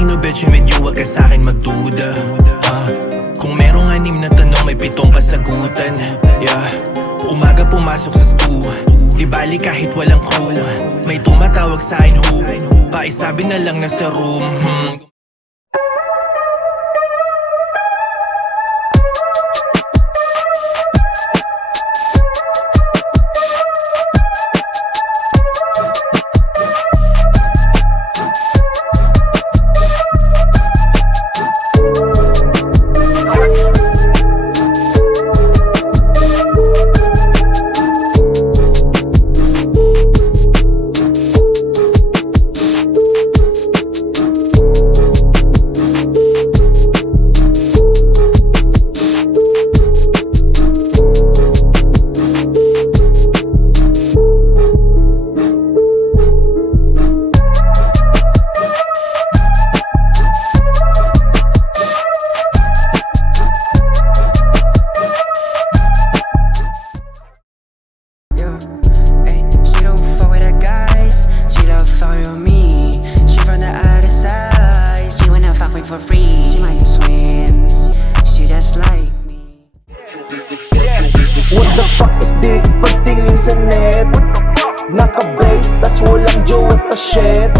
Talino bitch, medyo wag ka sa'kin magduda. Kung merong 6 na tanong, may 7 kasagutan. Yeah, umaga pumasok sa stew, di bali kahit walang crew. May tumatawag sa'kin who, paisabi na lang nasa room. For free, she might swim. She just like me. What the fuck is this? Pagtingin sa net, naka-brace, tas walang jowa ka shit.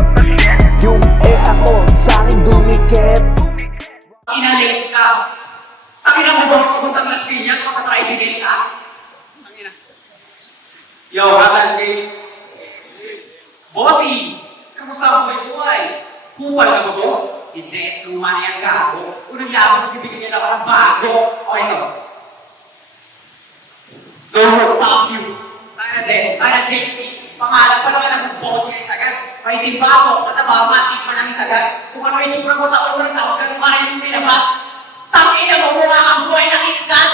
Yung ako, sa'kin dumikit. Inalate ka. Tangina mo ba pumunta ng Las Piñas, makatricycle ka? Tangina. Yo, Ratas Gate. Bossy! Kamusta ang buhay? Kupal ka ba, boss? Hindi, luma na yan gago. Unang yabang bibigyan niya na ka ng bago. O ito. No, fuck you. Tayo na JC. Pangalan pa naman ang bote niya isagad. May timba ako, mataba, matik pa ng isagad. Kung ano yung tsura mo sa oras, ako ganun ka rin yung nilabas. Tangina mo, mula kang buhay na kitkat!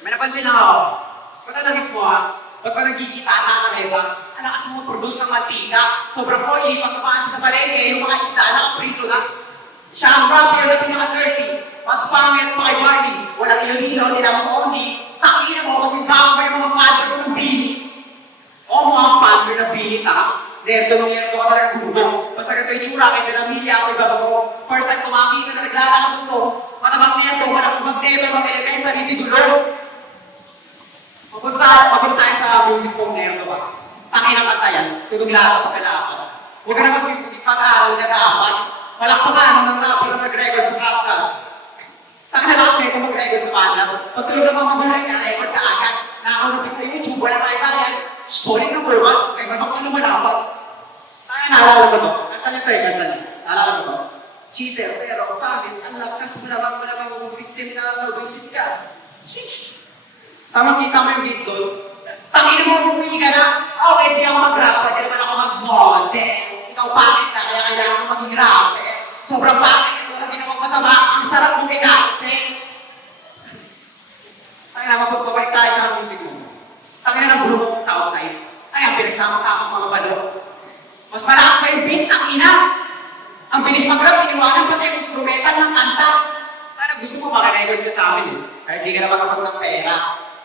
May napansin lang ako. Patanagis mo ha, ba't pa nagkikita na ang reba? Alakas mo produce ng mantika. Sobrang oily, pag kumaan sa palengke, yung mga isda nakaprito na. Siya ang rapper na pinaka-dirty. Mas pangit pa kay Barney. Walang ilodino, tinama sa Ondi. Takina mo kasi baka may mga followers ng Bini. O mga follower ng Bini, ta? Nerdo ka talaga gubong. Basta ganito yung tsura, kahit na milya ako ibabago. First time kumakita na naglalakad ito. Matabang nerdo, walang magneto, mag-elementary, di dulo. Papunta tayo sa music pong nerdo ba? Tangin ang kanta yan, tulog lahat ang pagkalapan. Huwag ka na mag-music, pag-aaral na dapat. Walang pangalan ng rapper na nag-record sa Kapka. Tangin na lakas na ito mag-record sa kanila. Pag tulog na mamamuhay ka, record ka agad. Nakakunapit sa YouTube, wala tayo kaya. Solid number 1, kaya manok ano malapat. Tangin, naalala ko to. Kanta niya tayo, kanta niya. Naalala ko to. Cheater, pero pangit, ang lakas mo naman victim na visit ka. Sheesh. Tama kita mo yung beat doon. Tangin mo, bumuli ka na. Okay, di ako mag-rap, pwede naman ako mag-model. Ikaw pangit na, kaya kailangan ko maging rapper. Sobrang pangit, wala ginawang masama. Ang sarap mo kinakasing. Tangin na, mapagpabalik tayo sa music mo. Tangin na ng grupo mo sa outside. Ay, ang pinagsama-sama mga balo. Mas malakas pa yung beat, tangin na. Ang bilis mag-rap, iniwanan pati yung instrumental ng kanta. Kaya gusto mo makarecord ka sa amin. Kahit di ka na makapag ng pera.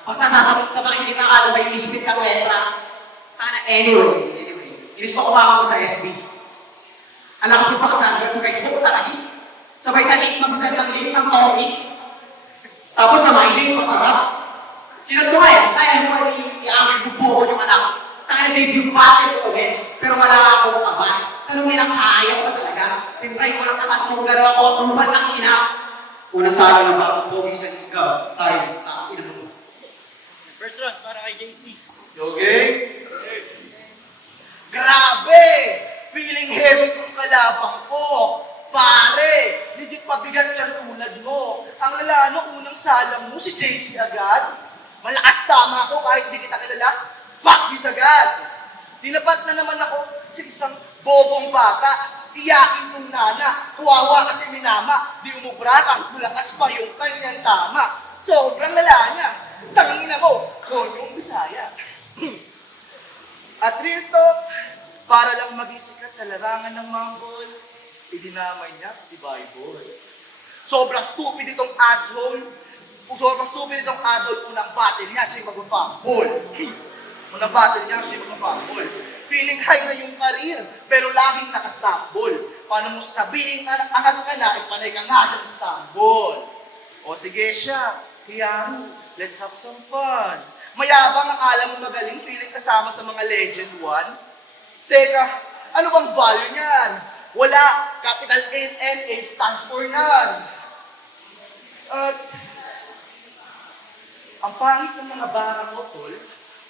Basta sasagot sa makikita ka na may ispit kang letra. Anyway. Inis pa kumama mo sa FB. Ang lakas mo pa kasandot sa Facebook, talagis. Sabay sa link, mag-send ng link ng topics. Tapos sa my link, masarap. Sinad ko yan, kaya mo i-amin sa buko yung anak. Kaya na-debut packet ko ulit, pero wala akong kaban. Tanungin ang kaya ko talaga. Tinry ko lang naman kung gano'n ako, kung ba't ang ina. Una sana na ba, pogi sa liga, tayo, ina mo. First round, para kay JC. Okay? Grabe! Feeling heavy tong kalabang ko. Pare, legit pabigat yan tulad mo. Ang lalano, unang salam mo, si JC agad. Malakas tama ako kahit di kita kilala. Fuck you sagad! Tinapat na naman ako sa isang bobong bata. Iyakin mong nana, kawawa kasi minama. Di umubra kahit malakas pa yung kanyang tama. Sobrang lala niya. Tangina mo, konyong Bisaya. At real talk, para lang maging sikat sa larangan ng manggol, idinamay niya di Bible. Sobrang stupid itong asshole. Unang battle niya, siya mag-fumble. Feeling high na yung career, pero laging nakastambol. Paano mo sasabihin angat ka na, ipanay ka nga dyan sa Istanbul? O sige siya, Kiyaru, let's have some fun. Mayabang akala mo magaling feeling kasama sa mga Legend 1? Teka, ano bang value niyan? Wala, capital N-N-A stands for none. At, ang pangit ng mga bara mo, tol,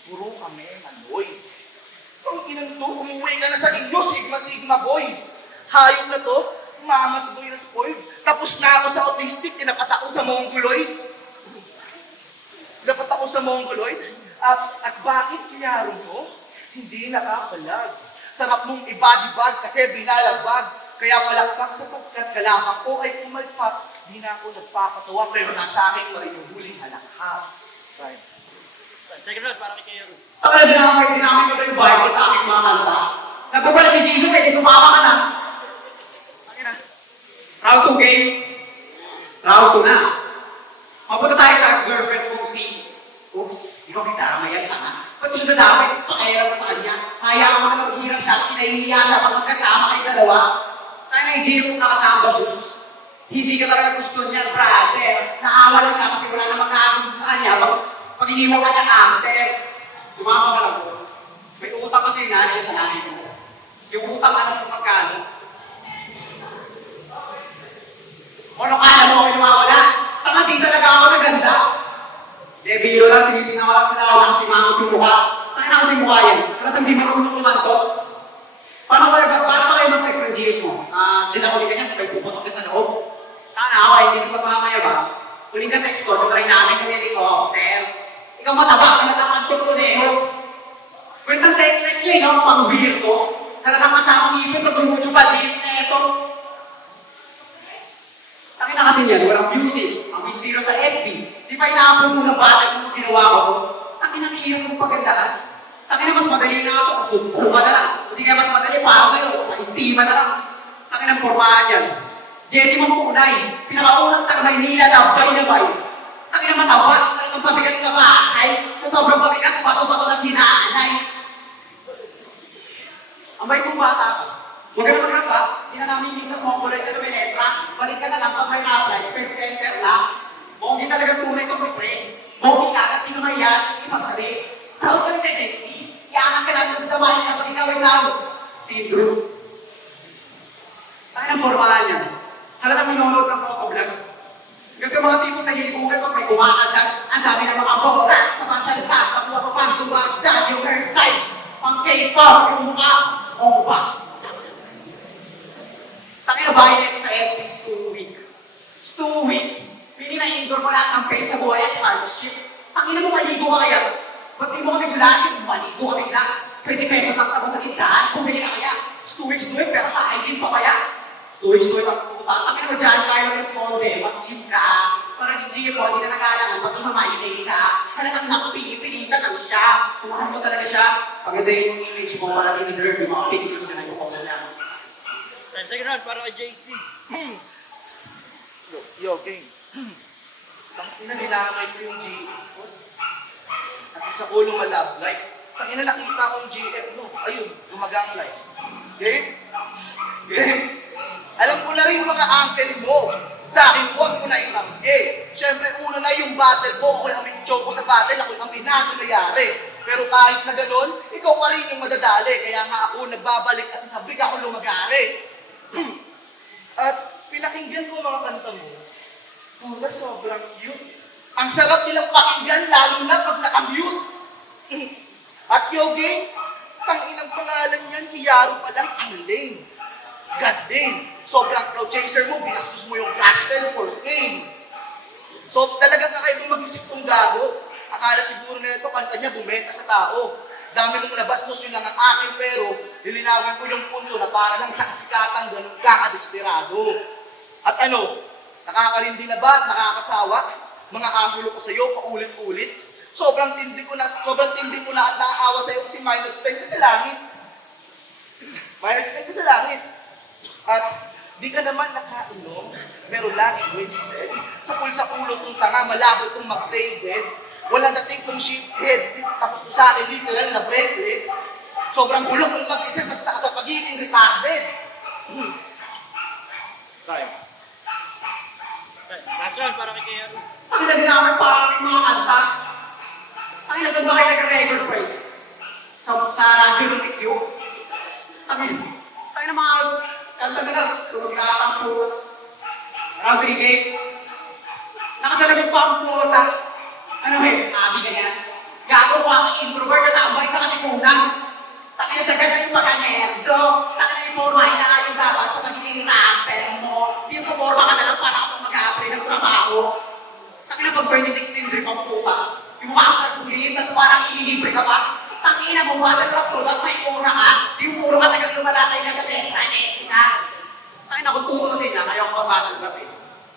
puro kami manoy. Ang inang to, umuwi ka na sa inyo, sigma boy. Hayop na to, mamas boy na spoiled. Tapos na ako sa autistic, tinapat ako sa mongoloid. Dapat ako sa mongoloid. At bakit kaya mo? Hindi nakapalag. Sarap mong ibadibag kasi binalabag. Kaya palakpak sapagkat kalaban ko ay pumalpak. Di na ako nagpapatawa pero nasa akin pa rin yung huling halakhak. Right. Second round, para kay Kiyaru. Taka na ginamit ko na yung Bible sa aking mga kanta. Nagpapala si Jesus eh, di sumama ka na. Akin na. Round 2 game. Round 2 na. Mapunta tayo sa girlfriend kong si... Oops, di ko kita, mayan ka nga. Ba't ko siya nadamay? Pakailan ko sa kanya. Hayaan mo na maghirap siya kasi nahihiya siya pag magkasama kayo dalawa. Kaya na-enjoy kong nakasama ba, sus? Hindi ka talaga gusto niyan, brother. Naawa lang siya kasi wala namang nakagusto sa kanya. Pag iniwan ka niya after, sumama ka lang po. May utang kasi yung nanay sa nanay mo. Yung utang alam mo magkano. Ano kala mo ako nawawala? Tanga di talaga ako naganda. Biro lang, tinitingnan ko lang sila ako kasi mangot yung mukha. Tanga na kasi mukha yan. Talagang di marunong kumanto. Paano kayo mag-sex ng GF mo? Diyan ako liga niya, sabay puputok ka sa loob. Tanga na ako, hindi sa pagmamaya ba? Huling ka sex ko, try namin kasi helicopter. Ikaw mataba, talagang ko kuneho. Kwentang sex life niya, ikaw pang-weird ko. Talagang kasamang ipin pag sumuchupa, GF na ito. Takin na kasi niyan, walang music. Ang mistero sa FB. Di pa inaapon mo ng bata kung ginawa ko. Takin na hirap mong pagandaan. Takin na mas madali na ako, suko ka na lang. Hindi kaya mas madali para sa'yo, maintima na lang. Takin ang pormahan yan. Jenny Mampunay, pinakaunang taga Maynila na bay na bay. Takin na mataba, talagang pabigat sa bahay. Sa sobrang pabigat, bato-bato na sinanay. Ang bay kong bata ka. Huwag ka na magrap ha, hindi na namin minta mo ang kulay ka na Benetra. Balik ka na lang pag may apply, spend center na. Bonggi talaga tunay ko sa friend. Bonggi ka agad, hindi naman yan, hindi pagsabi. Proud ka na sa Dexy. Iangat ka namin na damahin ka pag ikaw ay tao. Syndrome. Tayo ng formahan yan. Halatang ninonood ng Motovlog. Ganito mga tipong nahihigugan pag may kumakanta. Ang dami ng mga boga sa pantalita. Nakuha pa pang tumagdan yung hairstyle. Pang K-pop yung mukha. O ba? Tangin na bahay nito sa FB, Stu-week. Stu-week, pili na indoor mo lahat ng pain sa buhay at hardship. Tangin na mo, maligo ka kaya. Ba't di mo kami gulatin? Maligo ka bigla. 20 pesos ang sabon sa tindahan, bumili na kaya. Stu-week, pero sa hygiene pa kaya. Stu-week, ang puta. Tangin na mo dyan, kayo responde, mag-gym ka. Para hindi mo, hindi na nagalangan, pag imamainay ka. Talagang nakapilipilitan lang siya. Kumahan mo talaga siya. Pagandahin yung image mo, para din-nerd yung mga pictures na nagpo-post niya. Second round, para kay JC. Yo, gang. Tangina, nilamay ko yung GF ko. At isa ko lumalab life. Tangina, nakita ko yung GF mo. Ayun, gumagang life. Game? Game? Alam ko na rin mga uncle mo. Sa akin, huwag ko na itanggi. Siyempre, una na yung battle ko. Ako lang ang choke ko sa battle. Ako ang minado nangyari. Pero kahit na ganun, ikaw pa rin yung madadali. Kaya nga ako nagbabalik kasi sabik ako lumagari. At pinakinggan ko mga kanta mo. Puta, sobrang cute. Ang sarap nilang pakinggan, lalo na pag naka-mute. At yo, gang, tanginang pangalan niyan, Kiyaru pa lang, ang lame. God damn. Sobrang cloud chaser mo, binastos mo yung gospel for fame. So talagang kakaibang mag-isip kong gago. Akala siguro na ito, kanta niya, bumenta sa tao. Dami mong nabastos, yun lang ang akin, pero lilinawin ko yung punto na para lang sa kasikatan, ganun ka kadesperado. At ano, nakakalindi na ba, nakakasawa? Mga angulo ko sa'yo, paulit-ulit. Sobrang tindi ko na at nakaawa sa'yo kasi minus 10 ka sa langit. Minus 10 ka sa langit. At di ka naman nakainom, pero lagi wasted. Sa ulo kong tanga, malabo kong mag-play dead. Walang dating kong shithead, tapos ko sa akin literal na breaklet. Sobrang bulok kong mag-isip, basta ka sa pagiging retarded. kay Aaron. Tangina din namin pa ang mga kanta. Tangina, saan ba kayo nag-record pre? Sa radyo ni CQ? Tangina mga kanta na lang. Tulog na ang puta. Rodriguez. Nakasalabit pa ang puta. Ano abi ganyan? Gago ko ang introvert at tambay sa katipunan. Tangina sa ganda yung pagka-nerdo. Tangina yung forma na yung dapat sa pagiging rapper mo. Di yung forma ka na lang para ako mag-apply ng trabaho. Tangina pag 2016 trip ang puta. Yung mukha ka sa kulit, tapos parang ililibre ka pa. Tangina mo ba, rap to, at may ura ka. Di yung puro ka tagang lumalatay na galetra, leksika. Tangina kung turo sila, kayo ang mabattle rap eh.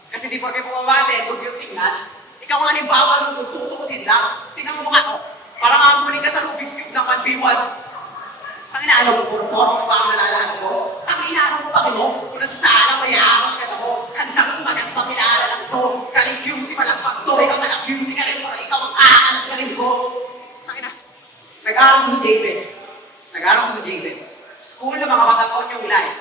Kasi di porke pumabattle, huwag yung tingnan. Ikaw ang halimbawa nung tutuusin lang. Tingnan mo mukha ko. Parang amunin ka sa Rubik's Cube ng 1v1. Tangina, alam mo, puro forma mo ba ang nalalaan ko? Tangina, alam mo pa mo? Kung nasasala, mayabang ka ako. Handang sumagat pa kilala lang to. Galing QC malagpag to. Ikaw na lang QC ka rin, pero ikaw ang kakalag ka rin ko. Tangina. Nag-aaral ko sa JPES. Nag-aaral ko sa JPES. School ng mga matataon yung life.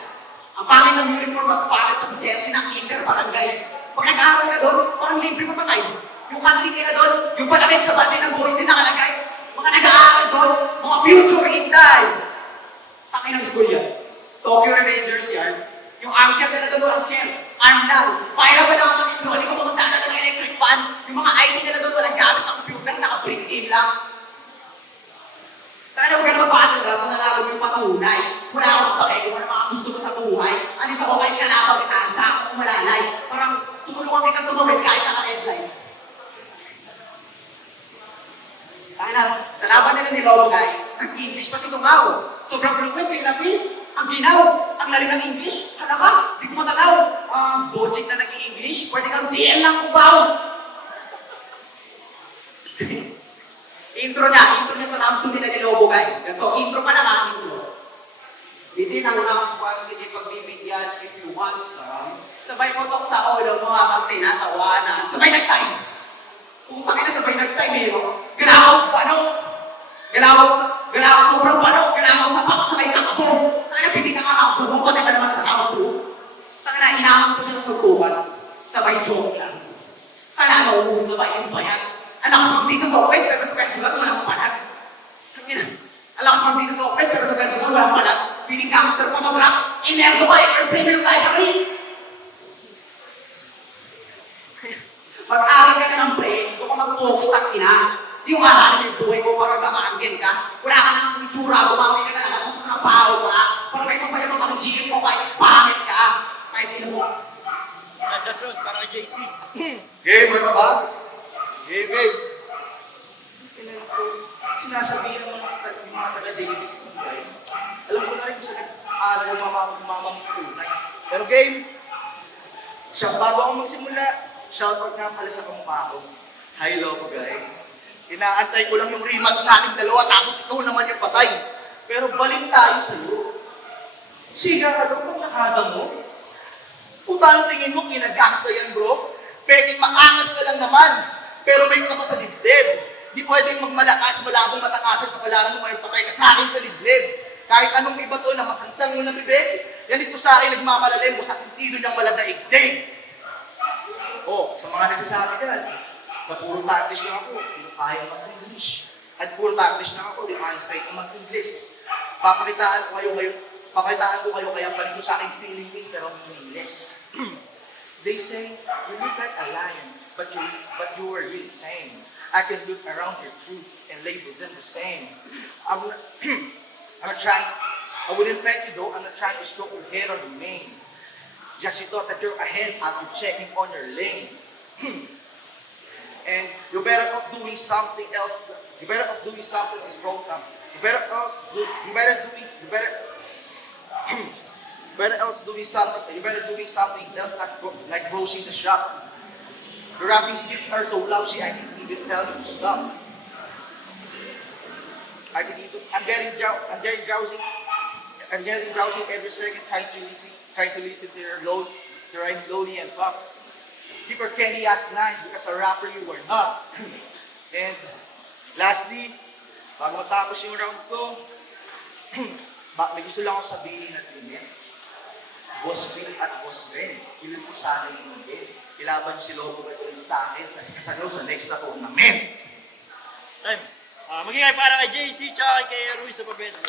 Ang pangit ng uniform, mas pangit pa sa jersey ng Inter, barangay. Pag nag-aaral ka doon, parang libre pa tayo. Yung kanting nila doon, yung palamig sa bandi ng boys na nakalagay. Mga nag-aaral doon, mga future Inday. Tangin ng school yan. Tokyo Revengers yan. Yung armchair nila doon, armchair. Arm lang. Pahira pa na ako ng intro, hindi ko pamagdala ng electric fan. Yung mga IT nila doon, walang gamit ng computer, naka-print team lang. Tangin na huwag ka na mabattle rap, kung nalagog yung patunay. Wala akong pakay, kung ano mga gusto mo sa buhay. Alis ako kahit kalabang kita, handa ako malalay. Parang tutulungan kita tumawid kahit naka-headline. Tangina, sa laban nila ni Lobo Guy, nag-English pa si Tungaw. Sobrang fluent, feel na feel. Ang ginaw, ang lalim ng English. Hala ka, di ko matanaw. Bojik na nag-i-English, pwede kang GL lang ubaw. intro niya sa round 2 nila ni Lobo Guy. Ganito, intro pa lang intro. Hindi nang round 1, sige pagbibigyan if you want some. Sabay ko to sa ulo, mga kang tinatawanan. Sabay nag-time. Utang ina, sabay nag-time eh, no? Galaw, pano? Galaw, sobrang pano. Galaw sa papa, sabay takbo. Tangina, pindi ka nga round 2. Bukod ka naman sa round 2. Tangina, inaman ko siya ng sutukan. Sabay joke lang. Kala mo, ba yung bayan? Ang lakas magdi sa socket, pero sa personal, walang palat. Tangina, ang lakas magdi sa socket, pero sa personal, walang palat. Feeling gangster pa mag-rap. Inerdo ka, your premium library. Mag-aaral ka na ng brain, doon ka mag-focus tangina. Yung aralan yung buhay mo para gamaangin ka. Wala ka nang itsura, bumawi ka na alam kung trabaho ka. Para may pabayang mo kang GM mo, kahit pangit ka. Kahit ino mo. That's right, para kay JC. Game, ano ba? Game. Sinasabihan mo ng mga taga-JBC. Alam ko na rin kung saan nag-aaral yung mamang tunay. Pero game, siya bago ako magsimula, shoutout nga pala sa kamukha ko. Hi, Lobo Guy. Inaantay ko lang yung rematch natin dalawa, tapos ikaw naman yung patay. Pero balik tayo sa'yo. Siga ka doon, kung nakada mo. Puta ang tingin mo, kinagangsta yan bro. Pwedeng makangas ka lang naman, pero may ka pa sa dibdib. Di pwedeng magmalakas, malabong matakasan ka pala mo, may patay ka sa akin sa dibdib. Kahit anong iba to na masangsang mo na bibig, yan dito sa akin nagmamalalim mo sa sentido niyang maladaigdig. Oh, sa mga nagsasabi dyan, na puro Taglish lang ako, hindi ko kaya mag-English. At puro Taglish lang ako, hindi ko kaya straight na mag-English. Papakitaan ko kayo kaya paliso sa aking feeling me, pero meaningless. They say, you look like a lion, but you were really sane. I can look around your truth and label them the same. I'm not trying, I wouldn't pet you though, I'm not trying to stroke your hair or the mane. Just you thought that you're ahead after checking on your lane. And you better off doing something else. You better off doing something else broken. You better doing something else like grossing the shop. Your rapping skills are so lousy I can't even tell you to stop. I'm getting drowsy every second trying to listen to your rhyme lowly and pop. Keep your candy ass nice because a rapper you were not. And lastly, bago matapos yung round ko, may gusto lang ako sabihin at init. Boss Bill at Boss Ben, ilan po sana yung game. Ilaban si Lobo at sa akin kasi kasalo sa next na tournament. Time. Magigay para kay JC tsaka kay Ruiz sa pabenta.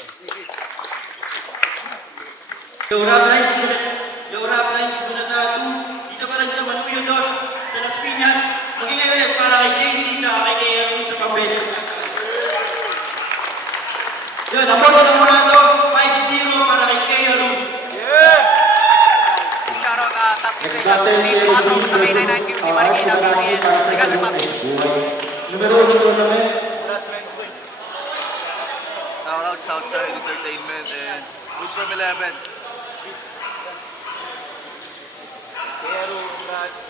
Yorap Lines, Gunagatu, dito pa rin sa Manuyo Dos, sa Las Piñas. Magigay ulit para kay JC tsaka kay Ruiz sa pabenta. Yun, ako sa Morado, 5-0 para kay Kayaro. Shoutout top decision. Team mga tropa sa K99 QC Marikina BPS. Legal na papi. Shoutout Southside Entertainment and Good from 11. Kero, congrats.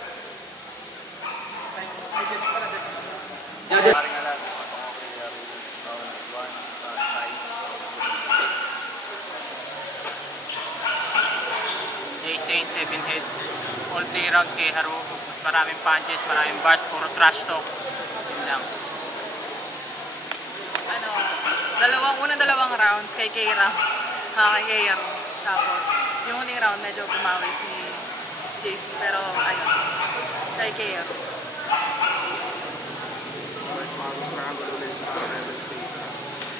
Parang alas, matong ako kay Yaro. Round 1, J Saint, 7 heads. All 3 rounds kay Haru. Mas maraming punches, maraming bars, puro trash talk. Yun lang. Unang dalawang rounds kay Keira, kay Keira. Tapos, yung huling round medyo bumawi si JC, pero ayun, kay Keira. mas nakagod ulit sa Wednesday.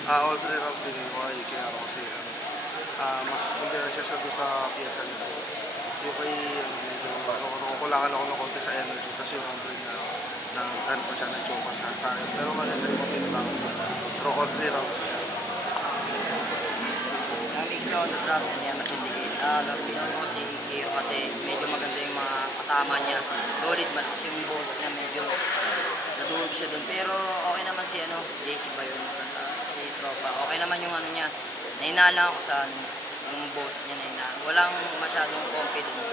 All 3 rounds binigay ko kay Kero kasi mas kumpira siya doon sa piyesa niya. Yung kay medyo kulangan ako ng konti sa energy kasi yung round 3 na ano pa siya, nag-choke siya sa akin. Pero maganda yung mapinibang ko. Pero all 3 rounds siya. Mix na ako drop niya mas hindi. Binoto ko si Kiro kasi medyo maganda yung mga patama niya. Solid, malakas yung boss niya, medyo nadurog siya doon. Pero okay naman si JC ba yun? Basta si Tropa. Okay naman yung ano niya. Nahinala ako sa yung boss niya nahinala. Walang masyadong confidence.